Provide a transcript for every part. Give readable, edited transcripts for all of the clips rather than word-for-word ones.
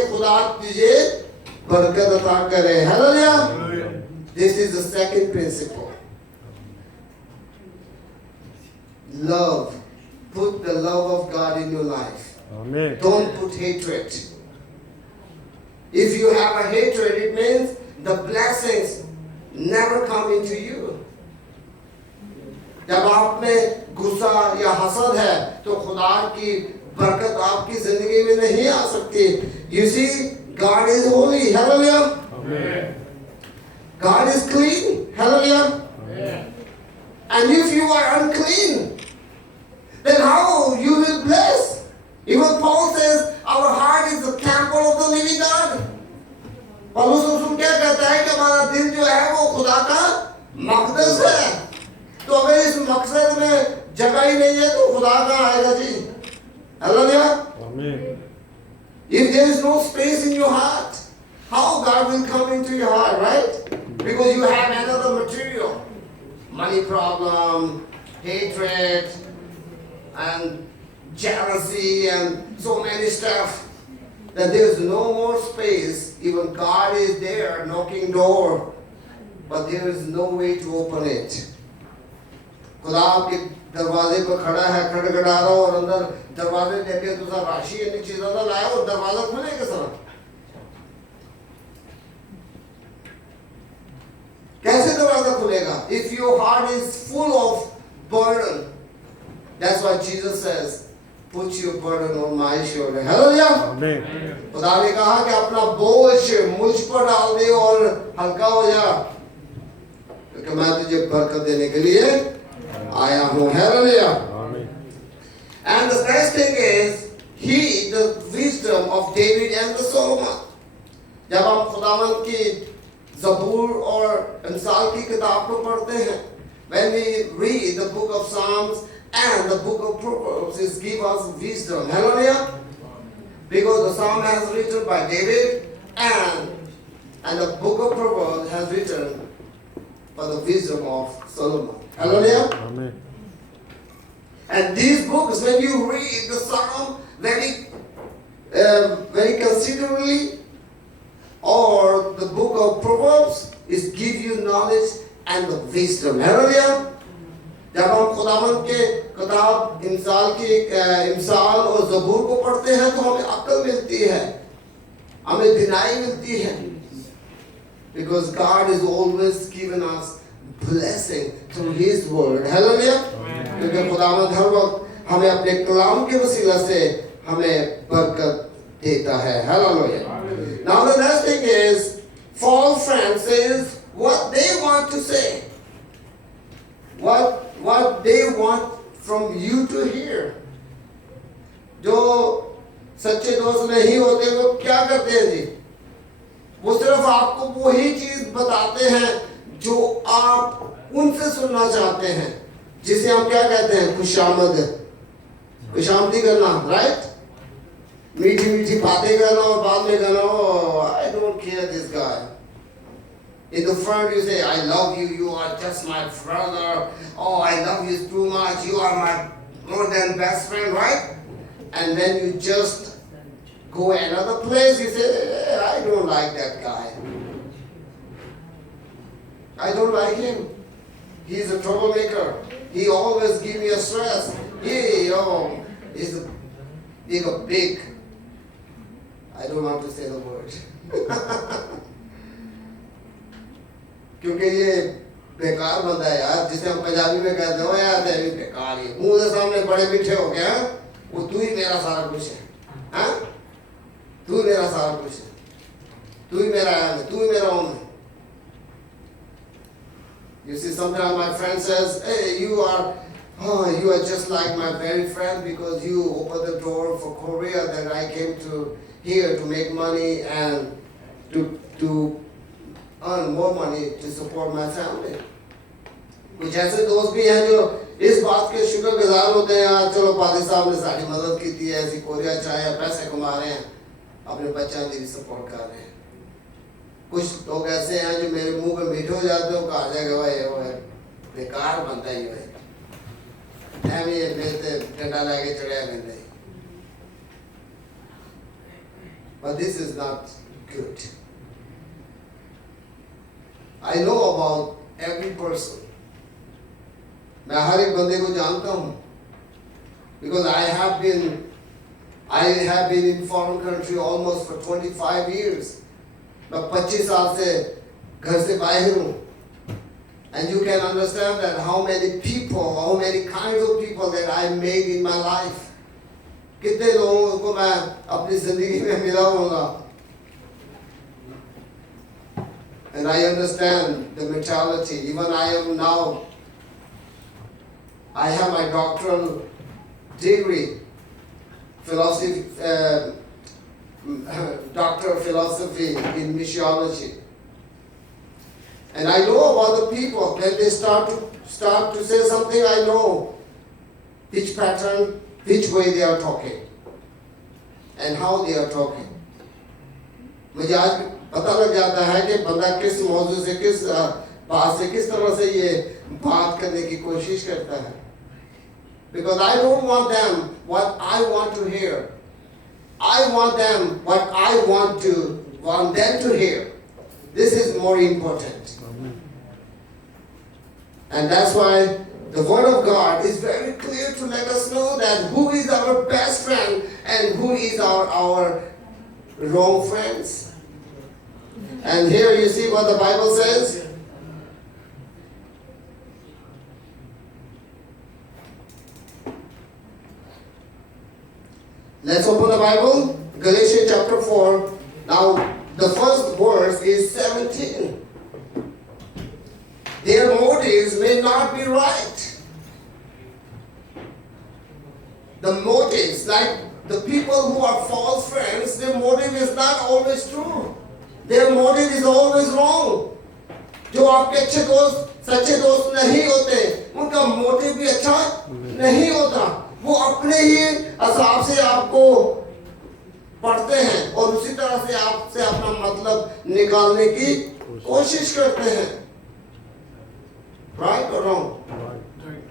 ताकि खुदा तुझे बरकत अता करे। Hallelujah. This is the second principle. Love. Put the love of God in your life. Amen. Don't put hatred. If you have a hatred, it means the blessings never come into you. जब आप में गुस्सा या हसद है तो खुदा की बरकत आपकी जिंदगी में नहीं आ सकती। You see, God is holy. Hallelujah. Amen. God is clean. Hallelujah. Amen. And if you are unclean, then how you will bless? Even Paul says, our heart is the temple of the living God. पौलुस रसूल क्या कहता है कि हमारा दिल जो है वो खुदा का मकदस है। तो अगर इस मकसद में जगह ही नहीं है तो खुदा कहाँ आएगा जी? Hallelujah. Amen. If there is no space in your heart, how God will come into your heart, right? Because you have another material, money problem, hatred, and jealousy, and so many stuff. That there is no more space. Even God is there knocking door, but there is no way to open it. खुदा आपके दरवाजे पर खड़ा है, खड़खड़ा रहा और अंदर दरवाजे देके दूसरा राशि यानी चीज़ों का लाया और दरवाजा खुलेगा सर। कैसे दरवाजा खुलेगा? If your heart is full of burden, that's why Jesus says, put your burden on my shoulder. Hallelujah. Amen. खुदा ने कहा कि अपना बोझ मुझ पर डाल दे और हल्का हो जा, क्योंकि मैं तुझे बरकत देने के लिए आया हूँ। Hallelujah. Amen. And the next thing is, he, the wisdom of David and the Solomon. जब हम खुदावंद की ज़बूर और इंसाल की किताब को पढ़ते हैं, when we read the book of Psalms and the book of Proverbs, it gives us wisdom. Hallelujah. Because the Psalm has written by David and the book of Proverbs has written for the wisdom of Solomon. Hallelujah. Amen. And these books, when you read the Psalm very considerably, or the book of Proverbs, it gives you knowledge and the wisdom. Hallelujah. जब हम खुदावंद के किताब इमसाल और ज़बूर को पढ़ते हैं तो हमें अक्ल मिलती है, हमें दिनाई मिलती है, because God is always given us blessing through His word. Hallelujah. क्योंकि खुदावंद हर वक्त हमें अपने कलाम के वसीला से हमें बरकत देता है। Hallelujah. Now the next thing is, false friends says what they want to say, what they want from you to hear. जो सच्चे दोस्त नहीं होते वो क्या करते हैं जी? वो सिर्फ आपको वही चीज बताते हैं जो आप उनसे सुनना चाहते हैं, जिसे हम क्या कहते हैं? खुशामदी करना, राइट? मीठी मीठी बातें करना और बाद में कहना, oh, I don't care this guy. In the front you say, I love you, you are just my brother. Oh, I love you too much, you are my more than best friend, right? And then you just go another place, you say, I don't like that guy. I don't like him. He's a troublemaker. He always gives me a stress. He's a big, I don't want to say the word. क्योंकि ये बेकार बंदा है यार, जिसे हम पंजाबी में कहते हो यार तेरी बेकार ही, मुंह के सामने बड़े मीठे हो गए, वो तू ही मेरा सारा कुछ है, हाँ? तू मेरा सारा कुछ है, तू ही मेरा है, तू ही मेरा हूँ। You see, sometimes my friend says, hey, you are just like my very friend because you opened the door for Korea that I came to here to make money and to earn more money to support my family. कुछ ऐसे दोस्त भी हैं जो इस बात के शुक्रगुजार होते हैं, यार चलो पादी साहब ने सारी मदद की थी, ऐसी कोरिया चाहे पैसे कमा रहे हैं, अपने बच्चों की भी सपोर्ट कर रहे हैं। कुछ लोग ऐसे हैं जो मेरे मुंह पे मीठे हो जाते हो, कहा जाएगा वो है बेकार बनता ही है, ऐमें ये बेते डंडा लाके चढ़ाया गया। but this is not good. I know about every person. मैं हर एक बंदे को जानता हूँ. Because I have been in foreign country almost for 25 years. मैं 25 साल से घर से बाहर हूँ. And you can understand that how many people, how many kinds of people that I made in my life. कितने लोगों को मैं अपनी जिंदगी में मिला होगा. And I understand the mentality. Even I am now, I have my doctoral degree, philosophy, doctor of philosophy in missiology. And I know about the people. When they start to say something, I know which pattern, which way they are talking, and how they are talking. मुझे आज पता लग जाता है कि बंदा किस मौजू से, किस बात से, किस तरह से ये बात करने की कोशिश करता है. Because I don't want them what I want to hear. I want them what I want them to hear. This is more important. And that's why the Word of God is very clear to let us know that who is our best friend and who is our wrong friends. And here you see what the Bible says. Let's open the Bible, Galatians chapter 4. Now, the first verse is 17. Their motives may not be right. The motives, like the people who are false friends, their motive is not always true. Their motive is always wrong. जो आपके अच्छे दोस्त, सच्चे दोस्त नहीं होते, उनका motive भी अच्छा नहीं होता. वो अपने ही हिसाब से आपको पढ़ते हैं और उसी तरह से आपसे अपना मतलब निकालने की कोशिश करते हैं. Right or wrong?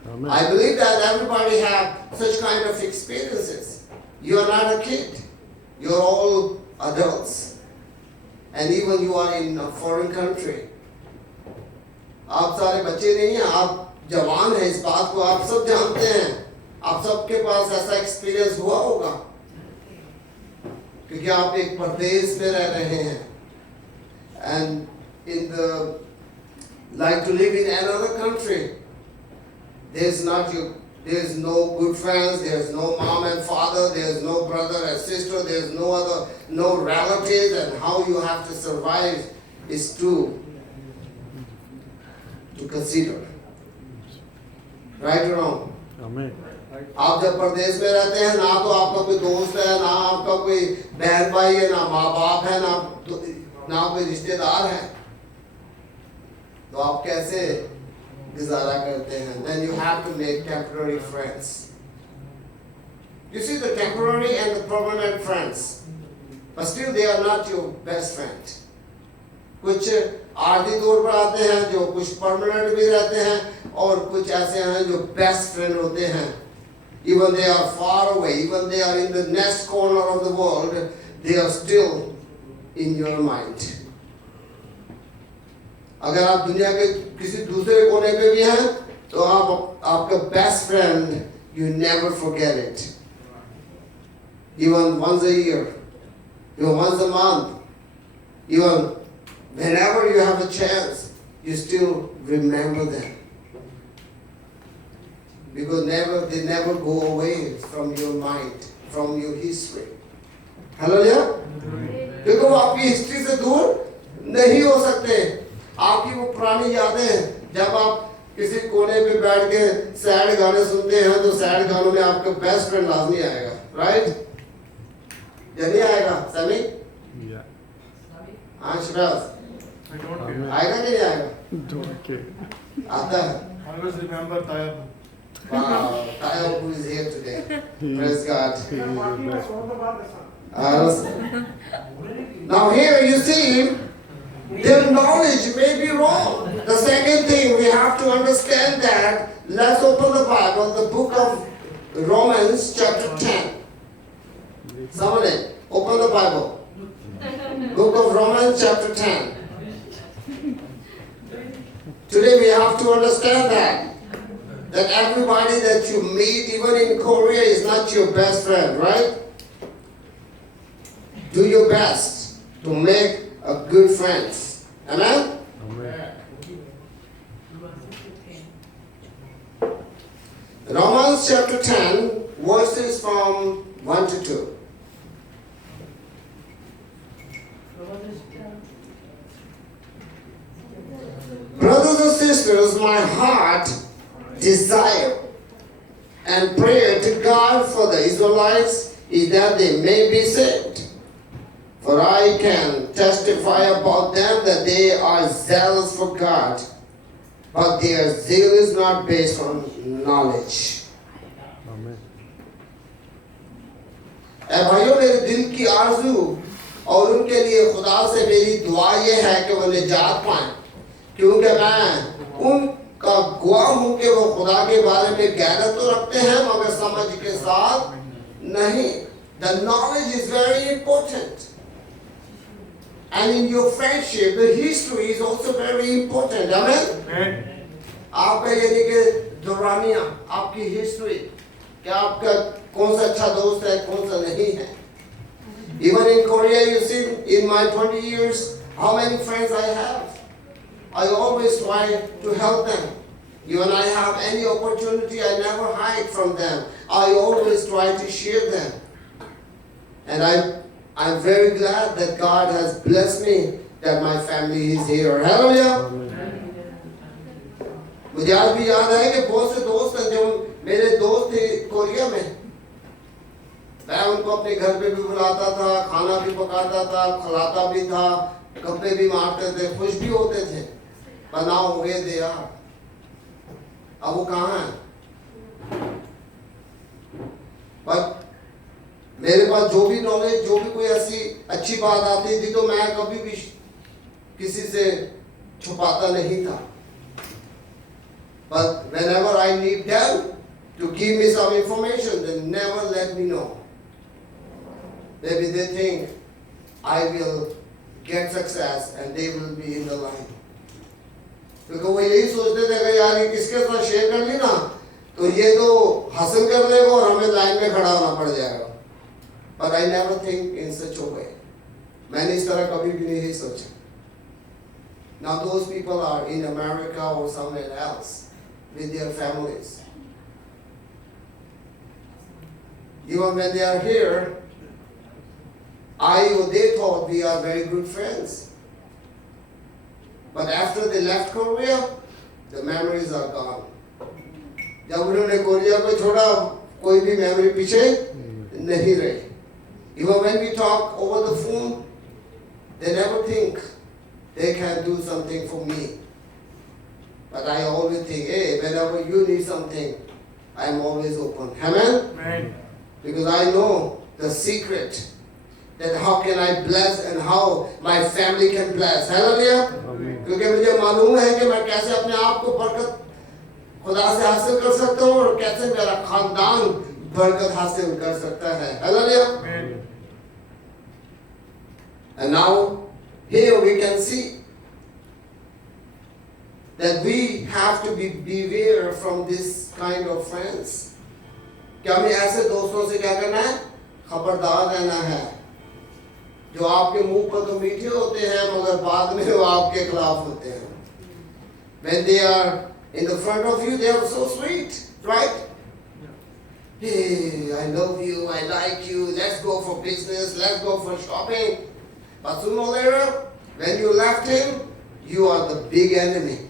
Amen. I believe that everybody have such kind of experiences. You are not a kid. You are all adults. And even you are in a foreign country. आप सारे बच्चे नहीं हैं, आप जवान हैं. इस बात को आप सब जानते हैं. आप सबके पास ऐसा एक्सपीरियंस हुआ होगा क्योंकि आप एक प्रदेश में रह रहे हैं. And in the like to live in another country, there's no good friends, there's no mom and father, there's no brother and sister, there's no relatives, and how you have to survive is to consider. Right or wrong? Amen. आप जब प्रदेश में रहते हैं, ना तो आपका कोई दोस्त है, ना आपका कोई बहन भाई है, ना माँ बाप है, ना कोई रिश्तेदार है, तो आप कैसे गुजारा करते हैं? Then you have to make temporary friends. You see the temporary and the permanent friends, but still they are not your best friend. कुछ आर्थिक तौर पर आते हैं, जो कुछ परमानेंट भी रहते हैं, और कुछ ऐसे हैं जो बेस्ट फ्रेंड होते हैं. Even they are far away, even they are in the next corner of the world, they are still in your mind. अगर आप दुनिया के किसी दूसरे कोने पे भी हैं, तो आपका best friend, you never forget it. Even once a year, even once a month, even whenever you have a chance, you still remember them. Because they never go away from your mind, from your history. Hallelujah? क्योंकि वो आपकी history से दूर नहीं हो सकते. आपकी वो पुरानी यादें, जब आप किसी कोने पे बैठ के सैड गाने सुनते हैं, तो सैड गानों में आपका बेस्ट फ्रेंड लाजमी आएगा. राइट? या नहीं आएगा? समी? Yeah. हाँ शिराज, I don't care. आएगा कि नहीं आएगा? Don't care. आता है. Always remember Tayyab. Wow, Tayo who is here today. Praise God. He is the best. Now here you see, their knowledge may be wrong. The second thing we have to understand that, let's open the Bible, the book of Romans chapter 10. Someone open the Bible. Book of Romans chapter 10. Today we have to understand that everybody that you meet, even in Korea, is not your best friend, right? Do your best to make a good friends. Amen? Amen. Romans chapter 10, verses from 1 to 2. Brothers and sisters, my heart desire and prayer to God for the Israelites is that they may be saved. For I can testify about them that they are zealous for God, but their zeal is not based on knowledge. Amen. ऐ भाइयों, मेरे दिल की आरज़ू और उनके लिए खुदा से मेरी दुआ ये है कि वो निजात पाएं, क्योंकि मैं उनका गवाह हूं कि वो खुदा के बारे में गैरत तो रखते हैं मगर समझ के साथ नहीं. The knowledge is very important. And in your friendship, the history is also very important. Amen? Amen. आपका यानी कि दौरानिया, आपकी हिस्ट्री, कि आपका कौन सा अच्छा दोस्त है, कौन सा नहीं है. Even in Korea, you see, in my 20 years, how many friends I have. I always try to help them. Even I have any opportunity, I never hide from them. I always try to share them. And I'm very glad that God has blessed me that my family is here. Hallelujah. Amen. मुझे आज भी याद है कि बहुत से दोस्त हैं जो मेरे दोस्त थे कोरिया में. मैं उनको अपने घर पे भी बुलाता था, खाना भी पकाता था, खिलाता भी था, कपड़े भी मारते थे, खुश भी होते थे. But now where they are? अब वो कहाँ हैं? But मेरे पास जो भी नॉलेज, जो भी कोई ऐसी अच्छी बात आती थी तो मैं कभी भी किसी से छुपाता नहीं था. But whenever I need them to give me some information, they never let me know. Maybe they think I will get success and they will be in the line. क्योंकि वो यही सोचते थे कि यार ये किसके साथ शेयर कर ली ना तो ये तो हासिल कर लेगा और हमें लाइन में खड़ा होना पड़ जाएगा. But I never think in such a way. मैंने इस तरह कभी भी नहीं सोचा. Now those people are in America or somewhere else with their families. Even when they are here, they thought we are very good friends. But after they left Korea, the memories are gone. जब उन्होंने Korea को छोड़ा, कोई भी memory पीछे नहीं रही. Even when we talk over the phone, they never think they can do something for me. But I always think, hey, whenever you need something, I'm always open. Amen? Amen. Because I know the secret that how can I bless and how my family can bless. Hallelujah? Amen. क्योंकि मुझे मालूम है कि मैं कैसे अपने आप को बरकत खुदा से हासिल कर सकता हूँ और कैसे मेरा खानदान बरकत हासिल कर सकता है. Hallelujah? Amen. And now here we can see that we have to beware from this kind of friends. क्या हमें ऐसे दोस्तों से क्या करना है? खबरदार रहना है. जो आपके मुंह पर तो मीठे होते हैं मगर बाद में वो आपके खिलाफ होते हैं. When they are in the front of you, they are so sweet, right? Hey, I love you, I like you, let's go for business, let's go for shopping. But sooner or later, when you left him, you are the big enemy.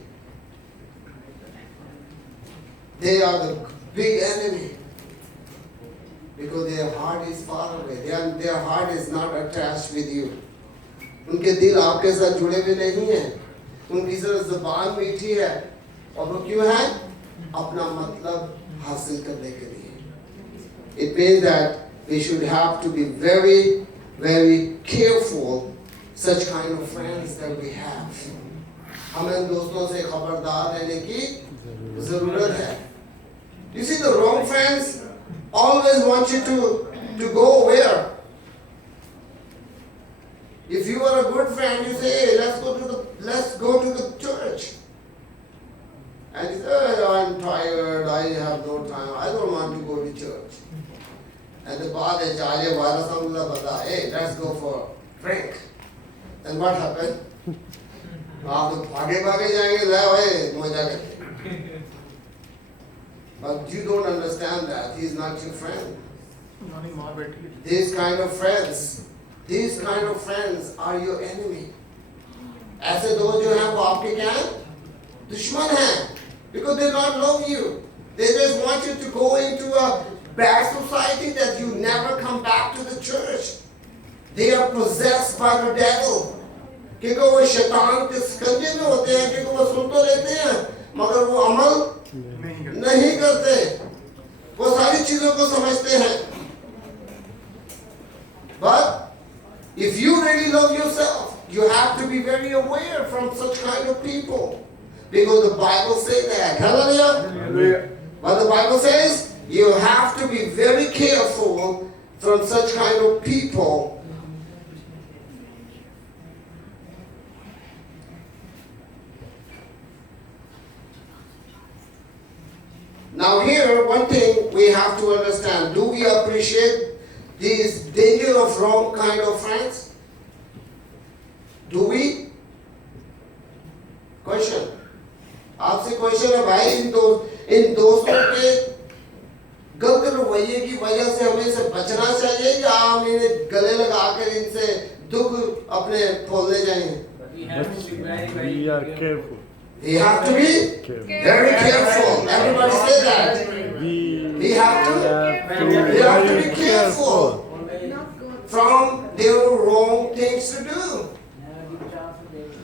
They are the big enemy. Because their heart is far away. Their heart is not attached with you. उनके दिल आपके साथ जुड़े हुए नहीं हैं. उनकी सिर्फ ज़बान मीठी है. और वो क्यों है? अपना मतलब हासिल करने के लिए. It means that we should have to be very, very careful such kind of friends that we have. हमें उन दोस्तों से खबरदार रहने की ज़रूरत है. You see, the wrong friends always want you to go where? If you are a good friend, you say, hey, let's go to the church. And you say, oh, I'm tired, I have no time, I don't want to go to church. And the बाद है चालीस बारह साल बता, hey, let's go for drink. And what happened? आप तो भागे जाएंगे, ले भाई मजा करते. But you don't understand that he is not your friend. नानी माँ बैठी है. These kind of friends are your enemy. ऐसे दोस्त जो हैं वो आपके क्या हैं? दुश्मन हैं. Because they not love you. They just want you to go into a bad society that you never come back to the church. They are possessed by the devil. क्योंकि वो शैतान के स्कंजे में होते हैं, क्योंकि वो सुन तो लेते हैं मगर वो अमल नहीं करते. वो सारी चीजों को समझते हैं. But if you really love yourself, you have to be very aware from such kind of people. Because the Bible says that. Hallelujah. But the Bible says you have to be very careful from such kind of people. Now here, one thing we have to understand. Do we appreciate these danger of wrong kind of friends? Do we? Question. आपसे question है भाई, इन दोस्तों के गलत रवैये की वजह से हमें इनसे बचना चाहिए या हम इन्हें गले लगाकर इनसे दुख अपने खोलने जाएंगे? We are careful. We have to be very careful. Everybody say that. We have to be careful from their wrong things to do.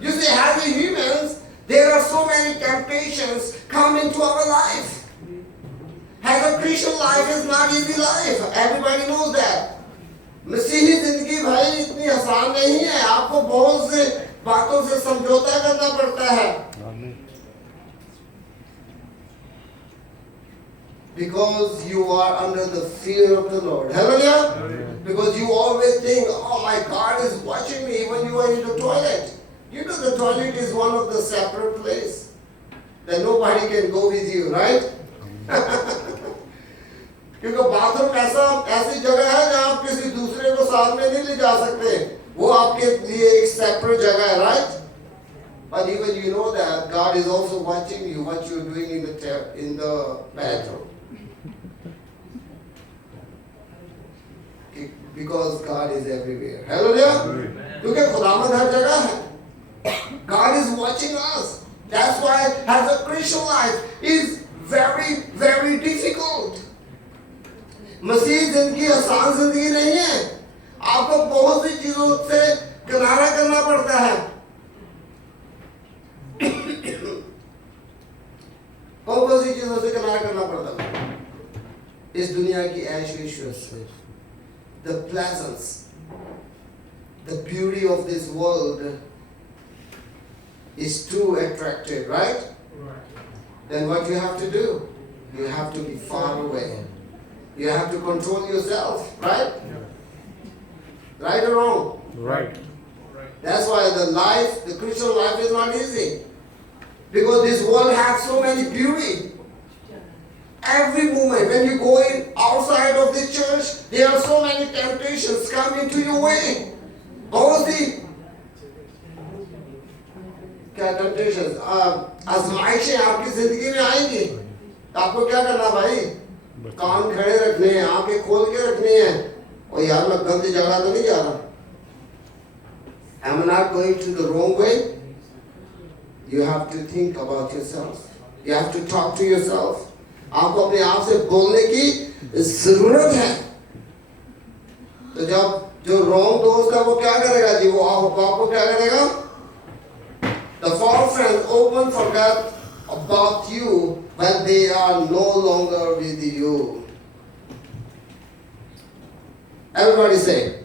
You see, as humans, there are so many temptations come into our life. As a Christian life is not easy life. Everybody knows that. मसीही जिंदगी भाई इतनी आसान नहीं है. आपको बहुत से बातों से समझौता करना पड़ता है. Because you are under the fear of the Lord. Hallelujah. Because you always think, oh, my God is watching me when you are in the toilet. You know the toilet is one of the separate place that nobody can go with you, right? क्योंकि bathroom ऐसी जगह है जहाँ आप किसी दूसरे को साथ में नहीं ले जा सकते. वो आपके लिए एक separate जगह है, right? But even you know that God is also watching you, what you are doing in the bathroom. Because God is everywhere. Hallelujah. क्योंकि खुदावंद हर जगह है. God is watching us. That's why as a Christian life is very, very difficult. मसीह जिंदगी आसान जिंदगी नहीं है. आपको बहुत सी चीजों से किनारा करना पड़ता है. बहुत सी चीजों से किनारा करना पड़ता है. इस दुनिया की ऐश ईश्वर से, the pleasance, the beauty of this world is too attractive, right? Then what you have to do? You have to be far away. You have to control yourself, right? Right or wrong? Right. That's why the Christian life is not easy. Because this world has so many beauty. Every moment when you go in outside of the church, there are so many temptations coming to your way. बहुत सी क्या temptations आजमाइशें आपकी जिंदगी में आएंगी. आपको क्या करना भाई? कान खड़े रखने हैं, आंखें खोल के रखनी है. और यार मैं गलत जगह तो नहीं जा रहा. Am I not going to the wrong way? You have to think about yourself. You have to talk to yourself. आपको अपने आप से बोलने की जरूरत है. तो जब जो रॉन्ग दोस्त है वो क्या करेगा जी? वो आपको क्या करेगा? The false friends often forget about you when they are no longer with you. Everybody say,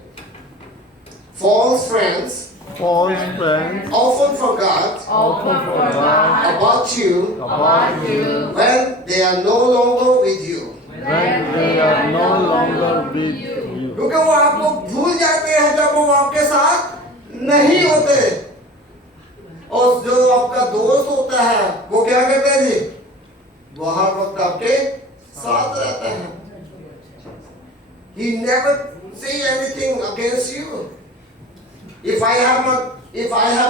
false friends often forgot about you when they are no longer with you. क्योंकि वो आपको भूल जाते हैं जब वो आपके साथ नहीं होते। और जो आपका दोस्त होता है वो क्या करता है जी, वो हर वक्त आपके साथ रहता है। He never say anything against you. If I have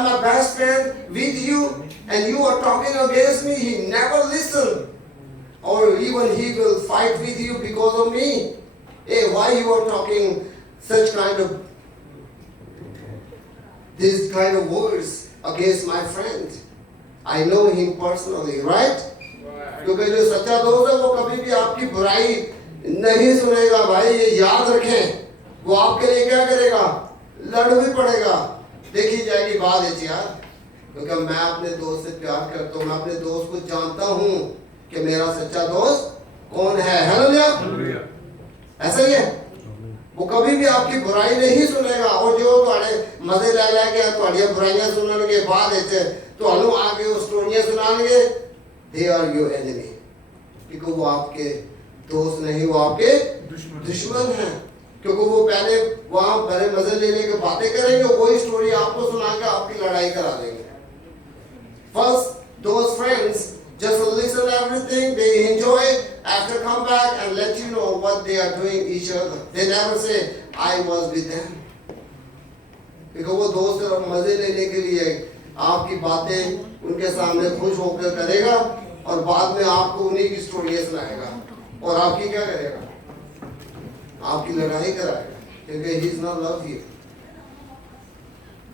my best friend with you and you are talking against me, he never listen. Or even he will fight with you because of me. Hey, why you are talking such kind of this kind of words against my friend? I know him personally, right? क्योंकि जो सच्चा दोस्त है वो कभी भी आपकी बुराई नहीं सुनेगा भाई, ये याद रखें। वो आपके लिए क्या करेगा, लड़ भी पड़ेगा। देखी जाएगी बात है यार, क्योंकि मैं अपने दोस्त से प्यार करता हूँ, मैं अपने दोस्त को जानता हूँ कि मेरा सच्चा दोस्त कौन है। हालेलुया, ऐसा ही है। वो कभी भी आपकी बुराई नहीं सुनेगा, और जो तुम्हारे मजे ले लेके तुम्हारी बुराइयां सुनने के बाद तो आगे वो स्टोरियां सुनाएंगे, they are your enemy, क्योंकि वो आपके दोस्त नहीं, वो आपके दुश्मन हैं। क्योंकि वो पहले वहां बड़े मजे लेने के बातें करेंगे, वही स्टोरी आपको सुना के आपकी लड़ाई करा देंगे। First, those friends just listen everything, they enjoy it, after come back and let you know what they are doing each other. They never say, I was with them. क्योंकि वो दोस्त सिर्फ मजे लेने के लिए आपकी बातें उनके सामने खुश होकर करेगा, और बाद में आपको उन्हीं की स्टोरियां सुनाएगा, और आपकी क्या करेगा, आपकी लड़ाई कराएगा, क्योंकि he does not love you.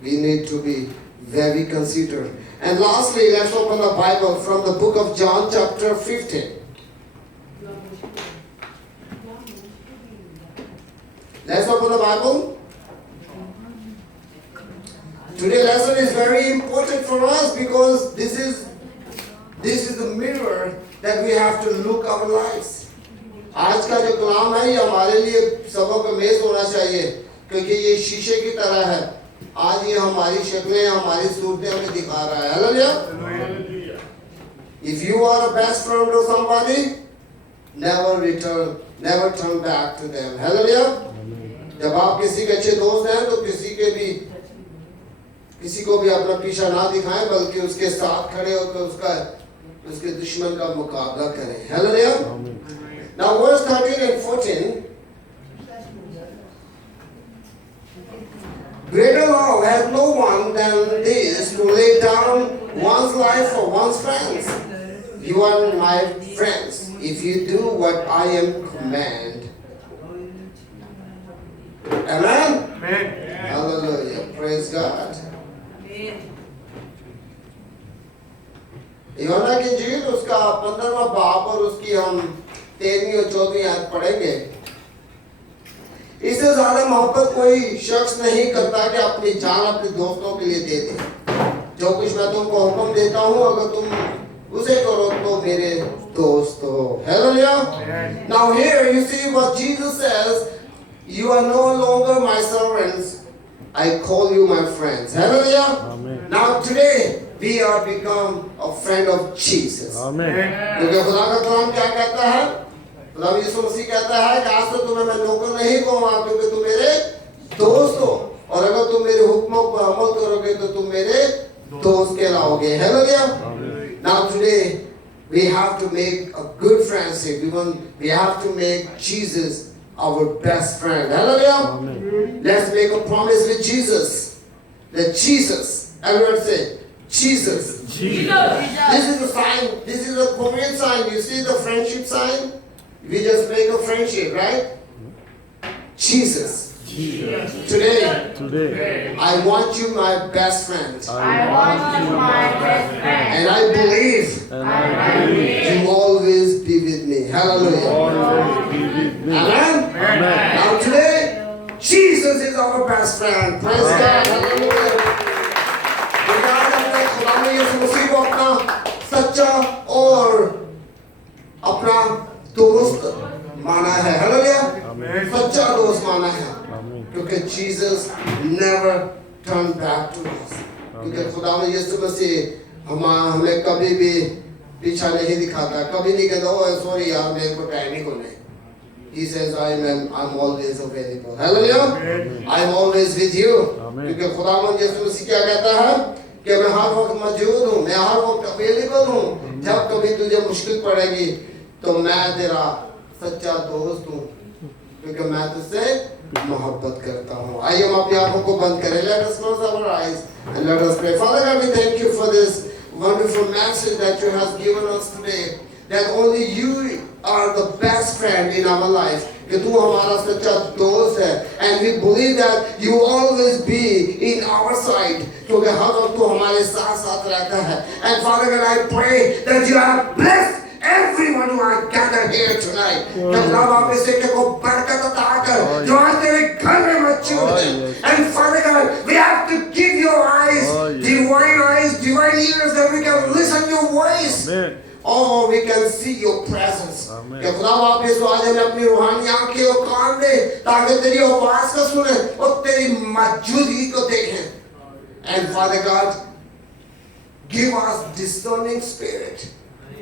We need to be very considerate. And lastly, let's open the Bible from the book of John chapter 15. Let's open the Bible. Today's lesson is very important for us because this is the mirror that we have to look our lives. आज का जो कलाम है ये हमारे लिए सबक मेज होना चाहिए, क्योंकि ये शीशे की तरह है। आज ये हमारी शक्लें, हमारी सूरतें हमें दिखा रहा है। Hallelujah. If you are a best friend of somebody, never turn back to them. Hallelujah. जब आप किसी के अच्छे दोस्त हैं तो किसी को भी अपना पीछा ना दिखाएं, बल्कि उसके साथ खड़े होकर उसके दुश्मन का मुकाबला करें। Hallelujah. Now verse 13 and 14. Greater love has no one than this, to lay down one's life for one's friends. You are my friends if you do what I am command. Amen? Amen. Hallelujah. Praise God. यूहन्ना की इंजील उसका 15वां बाब और उसकी हम 13वीं और 14वीं आयत पढ़ेंगे। इससे ज्यादा मोहब्बत कोई शख्स नहीं करता कि अपनी जान अपने दोस्तों के लिए दे दे। जो कुछ मैं तुमको हुक्म देता हूँ, अगर तुम उसे करो तो मेरे दोस्त हो। Hallelujah. Now here you see what Jesus says, you are no longer my servants, I call you my friends. Hallelujah. Amen. Now today we are become a friend of Jesus. Amen. क्योंकि खुदा का कलाम क्या कहता है? खुदा यीशु मसीह कहता है कि आज से तुम्हें मैं नौकर नहीं कहूँगा, क्योंकि तुम मेरे दोस्त हो, और अगर तुम मेरे हुक्मों पर अमल करोगे तो तुम मेरे दोस्त कहलाओगे। Hallelujah. Now today we have to make a good friendship. We have to make Jesus our best friend. Hallelujah. Amen. Let's make a promise with Jesus. That Jesus, everyone say, Jesus. This is a sign, this is a Korean sign. You see the friendship sign? We just make a friendship, right? Jesus. Today, I want you my best friend. I want you my best friend. And I believe you always be with me. Hallelujah. Always be with me. Amen? Amen. Now today, Jesus is our best friend. Praise God. Hallelujah. क्योंकि आज हमने खुदा में यीशु मसीह को अपना सच्चा और अपना दोस्त माना है। हालेलुया। सच्चा दोस्त माना है, क्योंकि Jesus never turned back to us. क्योंकि खुदा में यीशु मसीह हमें कभी भी पीछा नहीं दिखाता, कभी नहीं कहता ओ सॉरी यार मेरे को टाइम ही को नहीं। He says, I'm always available. Hallelujah. I'm always with you. Amen. क्योंकि खुदावंद यीशु मसीह क्या कहता है कि मैं हर वक्त मौजूद हूँ, मैं हर वक्त अवेलेबल हूँ। जब कभी तुझे मुश्किल पड़ेगी तो मैं तेरा सच्चा दोस्त हूँ, क्योंकि मैं तुझसे मोहब्बत करता हूँ। आइए हम अपनी आंखों को बंद करें. Let us close our eyes and let us pray. Father God, we thank you for this wonderful message that you have given us today. That only you are the best friend in our life. कि तू हमारा सच्चा दोस्त है. And we believe that you always be in our side. क्योंकि हर वक्त तू हमारे साथ साथ रहता है. And Father God, I pray that you have blessed everyone who are gathered here tonight. कि खुदा आप इस एक को बरकत अता कर जो आज तेरे घर में मौजूद है. And Father God, we have to give your eyes, divine ears, that we can listen to your voice. Amen. Oh, we can see your presence. Amen. कि खुदा आप इस आज हमें अपनी रूहानी आंखें और कान दे ताकि तेरी आवाज को सुने और तेरी मौजूदगी को देखें. And Father God, give us discerning spirit.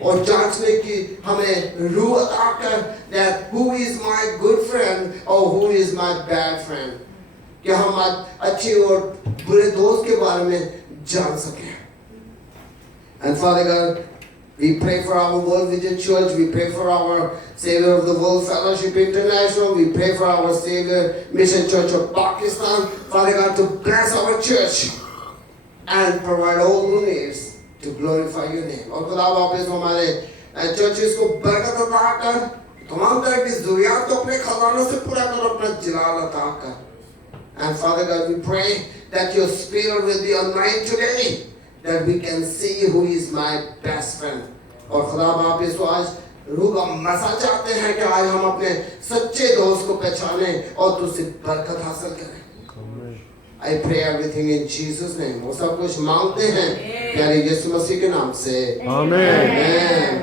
और जांचने की हमें रूह अता कर that who is my good friend or who is my bad friend. कि हम अच्छे और बुरे दोस्त के बारे में जान सकें. And Father God, we pray for our World Vision Church. We pray for our Savior of the World Fellowship International. We pray for our Savior Mission Church of Pakistan. Father God, to bless our church and provide all the needs to glorify your name. और खुदा वापस हमारे churches को बरकत अता कर, तमाम तरह की ज़रूरियात को अपने खजानों से पूरा कर, अपना जलाल अता कर. And Father God, we pray that your Spirit will be online today, that we can see who is my best friend. और खुदा वापस आज रूह का मसा चाहते हैं कि आज हम अपने सच्चे दोस्त को पहचाने और तुझसे बरकत हासिल करें. I pray everything in Jesus' name. वो सब कुछ मांगते हैं प्यारे यीशु मसीह के नाम से. Amen. Amen.